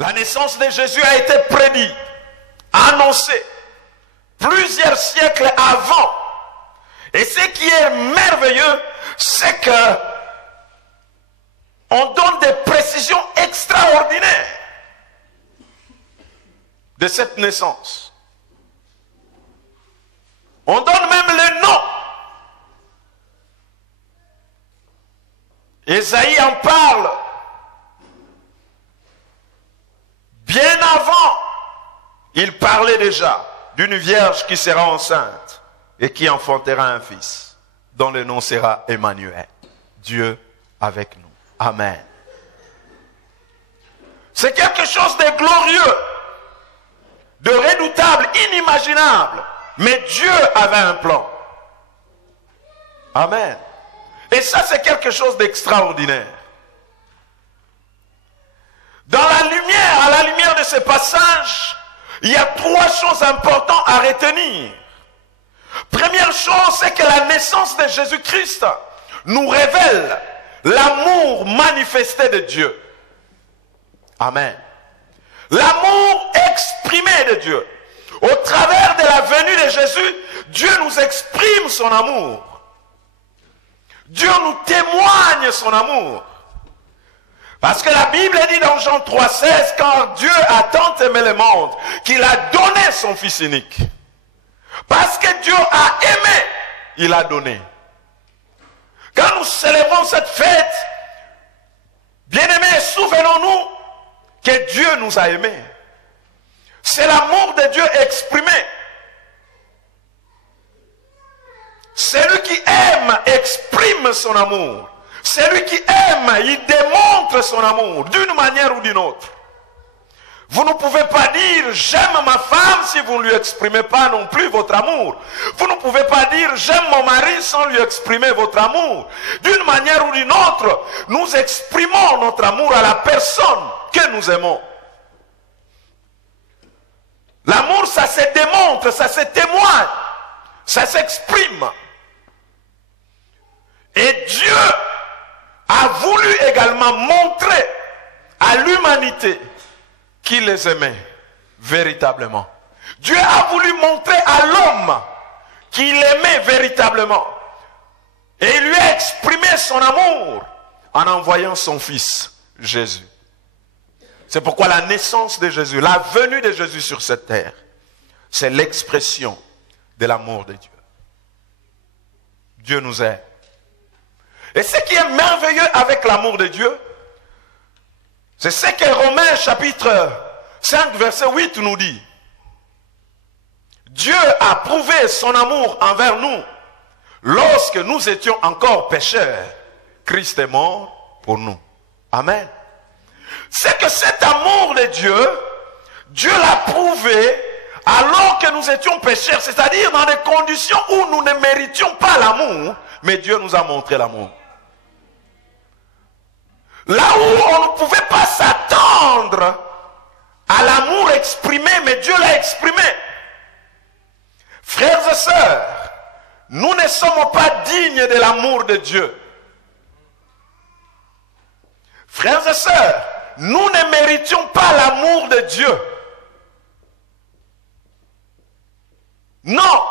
La naissance de Jésus a été prédite, annoncée, plusieurs siècles avant. Et ce qui est merveilleux, c'est que on donne des précisions extraordinaires de cette naissance. On donne même le nom. Ésaïe en parle. Bien avant, il parlait déjà d'une vierge qui sera enceinte et qui enfantera un fils, dont le nom sera Emmanuel, Dieu avec nous. Amen. C'est quelque chose de glorieux, de redoutable, inimaginable. Mais Dieu avait un plan. Amen. Et ça, c'est quelque chose d'extraordinaire. Dans la lumière, à la lumière de ce passage, il y a trois choses importantes à retenir. Première chose, c'est que la naissance de Jésus-Christ nous révèle l'amour manifesté de Dieu. Amen. L'amour exprimé de Dieu. Au travers de la venue de Jésus, Dieu nous exprime son amour. Dieu nous témoigne son amour. Parce que la Bible dit dans Jean 3,16, car Dieu a tant aimé le monde qu'il a donné son Fils unique. Parce que Dieu a aimé, il a donné. Quand nous célébrons cette fête, bien-aimés, souvenons-nous que Dieu nous a aimés. C'est l'amour de Dieu exprimé. Celui qui aime exprime son amour. Celui qui aime, il démontre son amour d'une manière ou d'une autre. Vous ne pouvez pas dire j'aime ma femme si vous ne lui exprimez pas non plus votre amour. Vous ne pouvez pas dire j'aime mon mari sans lui exprimer votre amour. D'une manière ou d'une autre, nous exprimons notre amour à la personne que nous aimons. L'amour, ça se démontre, ça se témoigne, ça s'exprime. Et Dieu a voulu également montrer à l'humanité qu'il les aimait véritablement. Dieu a voulu montrer à l'homme qu'il l'aimait véritablement. Et il lui a exprimé son amour en envoyant son Fils, Jésus. C'est pourquoi la naissance de Jésus, la venue de Jésus sur cette terre, c'est l'expression de l'amour de Dieu. Dieu nous aime. Et ce qui est merveilleux avec l'amour de Dieu, c'est ce que Romains chapitre 5 verset 8 nous dit. Dieu a prouvé son amour envers nous lorsque nous étions encore pécheurs. Christ est mort pour nous. Amen. C'est que cet amour de Dieu, Dieu l'a prouvé alors que nous étions pécheurs, c'est-à-dire dans des conditions où nous ne méritions pas l'amour, mais Dieu nous a montré l'amour. Là où on ne pouvait pas s'attendre à l'amour exprimé, mais Dieu l'a exprimé. Frères et sœurs, nous ne sommes pas dignes de l'amour de Dieu. Frères et sœurs, nous ne méritions pas l'amour de Dieu. Non.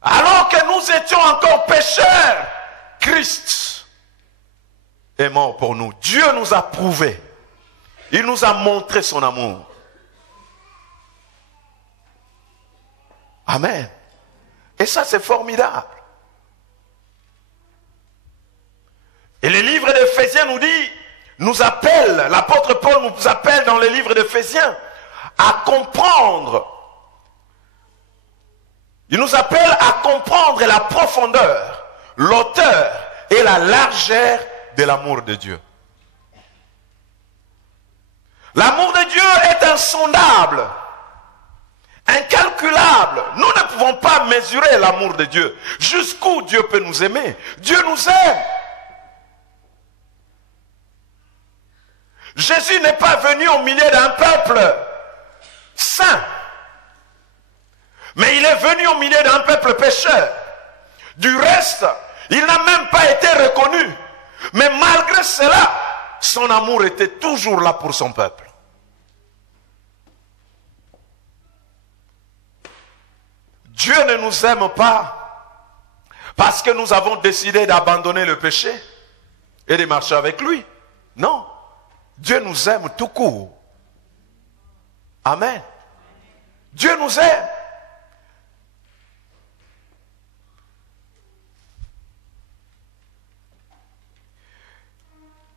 Alors que nous étions encore pécheurs, Christ est mort pour nous. Dieu nous a prouvé. Il nous a montré son amour. Amen. Et ça, c'est formidable. Et le livre d'Éphésiens nous appelle, l'apôtre Paul nous appelle dans le livre d'Éphésiens à comprendre. Il nous appelle à comprendre la profondeur, l'auteur et la largeur de l'amour de Dieu. L'amour de Dieu est insondable, incalculable. Nous ne pouvons pas mesurer l'amour de Dieu. Jusqu'où Dieu peut nous aimer. Dieu nous aime. Jésus n'est pas venu au milieu d'un peuple saint, mais il est venu au milieu d'un peuple pécheur. Du reste, il n'a même pas été reconnu. Mais malgré cela, son amour était toujours là pour son peuple. Dieu ne nous aime pas parce que nous avons décidé d'abandonner le péché et de marcher avec lui. Non. Dieu nous aime tout court. Amen. Dieu nous aime.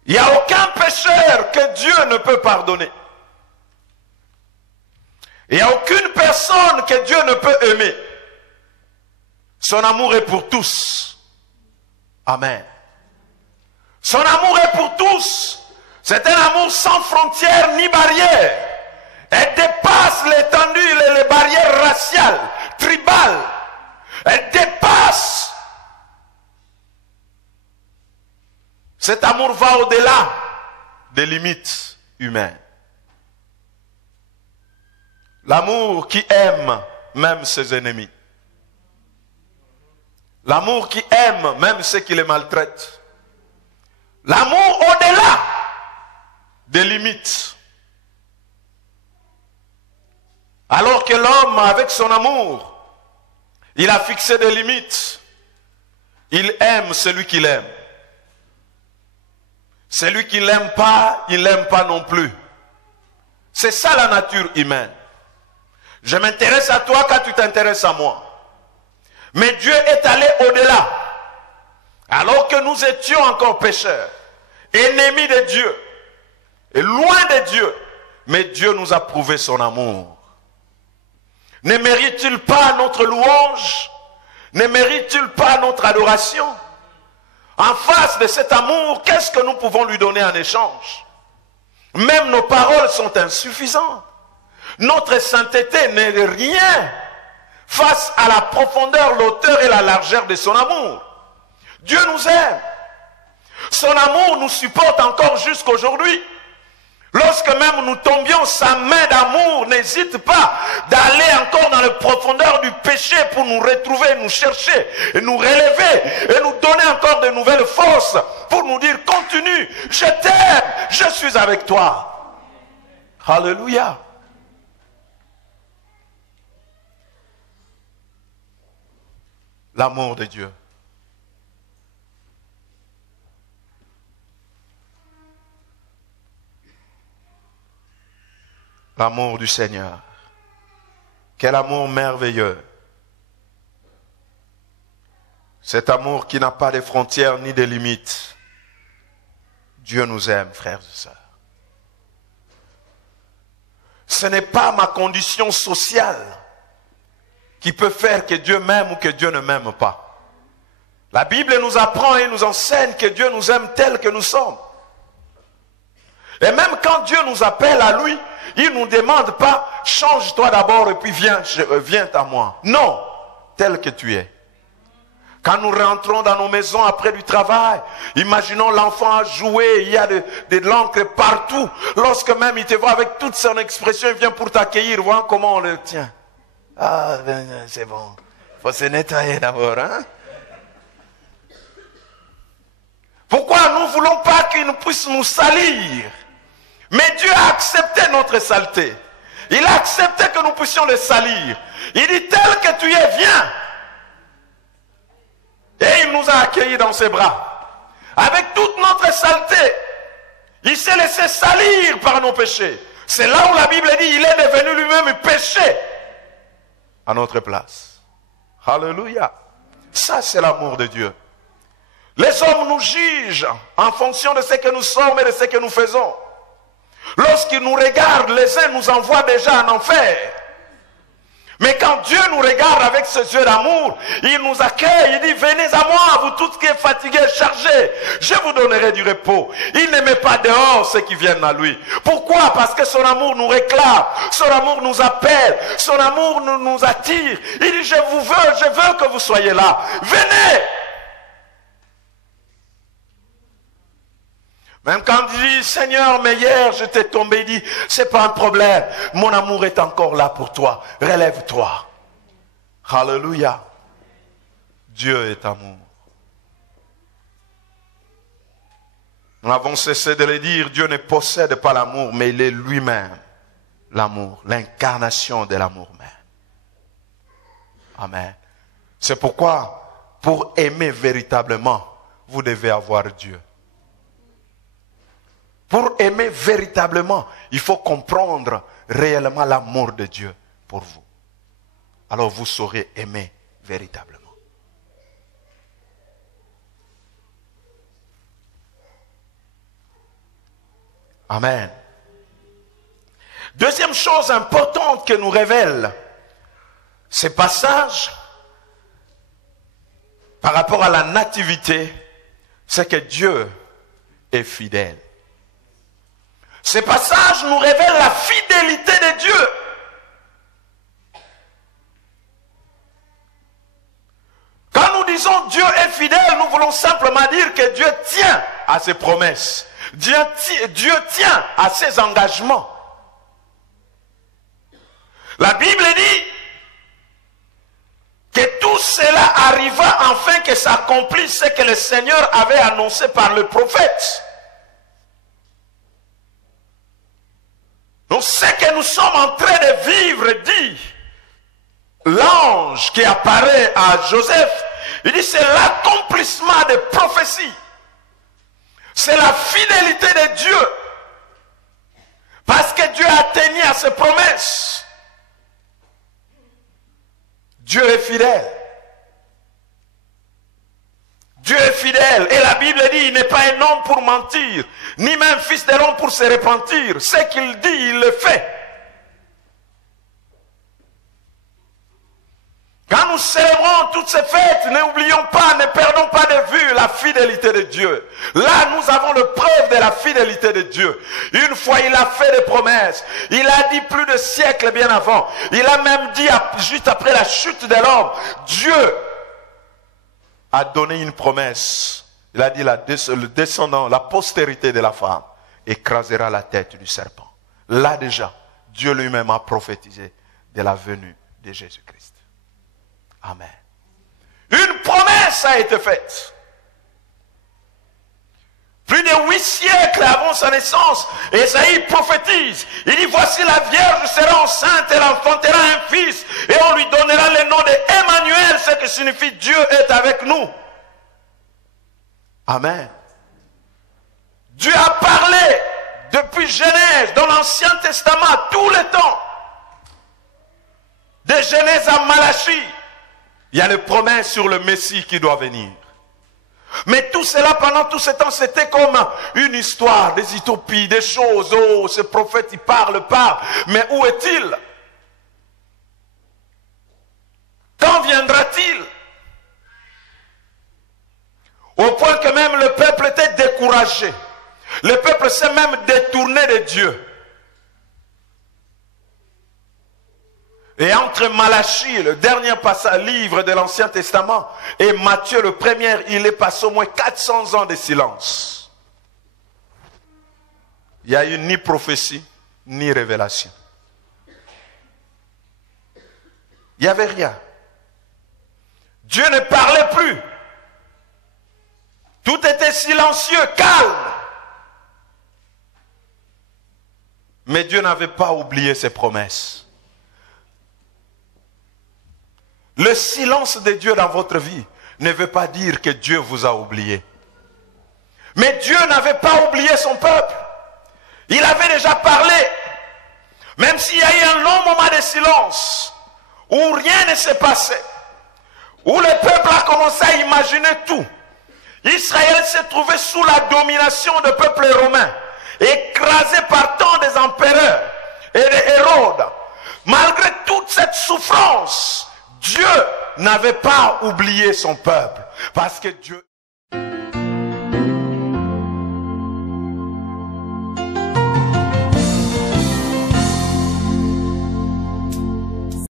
Il n'y a aucun pécheur que Dieu ne peut pardonner. Il n'y a aucune personne que Dieu ne peut aimer. Son amour est pour tous. Amen. Son amour est pour tous. C'est un amour sans frontières ni barrières. Elle dépasse l'étendue, les barrières raciales, tribales. Elle dépasse. Cet amour va au-delà des limites humaines. L'amour qui aime même ses ennemis. L'amour qui aime même ceux qui les maltraitent. L'amour au-delà des limites. Alors que l'homme, avec son amour, il a fixé des limites. Il aime celui qu'il aime. Celui qui ne l'aime pas, il ne l'aime pas non plus. C'est ça la nature humaine. Je m'intéresse à toi quand tu t'intéresses à moi. Mais Dieu est allé au-delà. Alors que nous étions encore pécheurs, ennemis de Dieu, et loin de Dieu, mais Dieu nous a prouvé son amour. Ne mérite-t-il pas notre louange? Ne mérite-t-il pas notre adoration? En face de cet amour, qu'est-ce que nous pouvons lui donner en échange? Même nos paroles sont insuffisantes. Notre sainteté n'est rien face à la profondeur, l'auteur et la largeur de son amour. Dieu nous aime. Son amour nous supporte encore jusqu'aujourd'hui. Lorsque même nous tombions, sa main d'amour n'hésite pas d'aller encore dans les profondeurs du péché pour nous retrouver, nous chercher, et nous relever, et nous donner encore de nouvelles forces pour nous dire, continue, je t'aime, je suis avec toi. Alléluia. L'amour de Dieu. L'amour du Seigneur. Quel amour merveilleux. Cet amour qui n'a pas de frontières ni de limites. Dieu nous aime, frères et sœurs. Ce n'est pas ma condition sociale qui peut faire que Dieu m'aime ou que Dieu ne m'aime pas. La Bible nous apprend et nous enseigne que Dieu nous aime tels que nous sommes. Et même quand Dieu nous appelle à lui, il ne nous demande pas, change-toi d'abord et puis viens à moi. Non, tel que tu es. Quand nous rentrons dans nos maisons après du travail, imaginons l'enfant jouer, il y a de l'encre partout. Lorsque même il te voit avec toute son expression, il vient pour t'accueillir, voir comment on le tient. Ah, c'est bon. Il faut se nettoyer d'abord, hein? Pourquoi nous ne voulons pas qu'il puisse nous salir? Mais Dieu a accepté notre saleté. Il a accepté que nous puissions le salir. Il dit, tel que tu es, viens. Et il nous a accueillis dans ses bras. Avec toute notre saleté, il s'est laissé salir par nos péchés. C'est là où la Bible dit, il est devenu lui-même péché à notre place. Alléluia. Ça, c'est l'amour de Dieu. Les hommes nous jugent en fonction de ce que nous sommes et de ce que nous faisons. Lorsqu'ils nous regardent, les uns nous envoient déjà en enfer. Mais quand Dieu nous regarde avec ses yeux d'amour, il nous accueille, il dit, venez à moi, vous tous qui êtes fatigués, chargés, je vous donnerai du repos. Il ne met pas dehors ceux qui viennent à lui. Pourquoi? Parce que son amour nous réclame, son amour nous appelle, son amour nous attire. Il dit, je veux que vous soyez là. Venez! Même quand il dit, Seigneur, mais hier je t'ai tombé, il dit, c'est pas un problème, mon amour est encore là pour toi, relève-toi. Alléluia. Dieu est amour. Nous avons cessé de le dire, Dieu ne possède pas l'amour, mais il est lui-même l'amour, l'incarnation de l'amour même. Amen. C'est pourquoi, pour aimer véritablement, vous devez avoir Dieu. Pour aimer véritablement, il faut comprendre réellement l'amour de Dieu pour vous. Alors vous saurez aimer véritablement. Amen. Deuxième chose importante que nous révèle ces passages par rapport à la nativité, c'est que Dieu est fidèle. Ces passages nous révèlent la fidélité de Dieu. Quand nous disons Dieu est fidèle, nous voulons simplement dire que Dieu tient à ses promesses. Dieu tient à ses engagements. La Bible dit que tout cela arriva afin que s'accomplisse ce que le Seigneur avait annoncé par le prophète. Donc ce que nous sommes en train de vivre dit l'ange qui apparaît à Joseph, il dit c'est l'accomplissement des prophéties. C'est la fidélité de Dieu. Parce que Dieu a tenu à ses promesses. Dieu est fidèle. Dieu est fidèle. Et la Bible dit, il n'est pas un homme pour mentir, ni même fils de l'homme pour se repentir. Ce qu'il dit, il le fait. Quand nous célébrons toutes ces fêtes, n'oublions pas, ne perdons pas de vue la fidélité de Dieu. Là, nous avons la preuve de la fidélité de Dieu. Une fois, il a fait des promesses. Il a dit plus de siècles bien avant. Il a même dit, juste après la chute de l'homme, Dieu a donné une promesse. Il a dit, le descendant, la postérité de la femme écrasera la tête du serpent. Là déjà, Dieu lui-même a prophétisé de la venue de Jésus-Christ. Amen. Une promesse a été faite. Plus de 8 siècles avant sa naissance, Ésaïe prophétise. Il dit, voici la Vierge sera enceinte, elle enfantera un fils, et on lui donnera le nom d'Emmanuel, ce qui signifie Dieu est avec nous. Amen. Dieu a parlé depuis Genèse, dans l'Ancien Testament, tout le temps. De Genèse à Malachie. Il y a les promesses sur le Messie qui doit venir. Mais tout cela, pendant tout ce temps, c'était comme une histoire, des utopies, des choses. Oh, ce prophète, il parle. Mais où est-il? Quand viendra-t-il? Au point que même le peuple était découragé. Le peuple s'est même détourné de Dieu. Et entre Malachie, le dernier livre de l'Ancien Testament, et Matthieu, le premier, il est passé au moins 400 ans de silence. Il n'y a eu ni prophétie, ni révélation. Il n'y avait rien. Dieu ne parlait plus. Tout était silencieux, calme. Mais Dieu n'avait pas oublié ses promesses. Le silence de Dieu dans votre vie ne veut pas dire que Dieu vous a oublié. Mais Dieu n'avait pas oublié son peuple. Il avait déjà parlé. Même s'il y a eu un long moment de silence, où rien ne s'est passé, où le peuple a commencé à imaginer tout. Israël s'est trouvé sous la domination du peuple romain, écrasé par tant des empereurs et des Hérodes. Malgré toute cette souffrance, Dieu n'avait pas oublié son peuple, parce que Dieu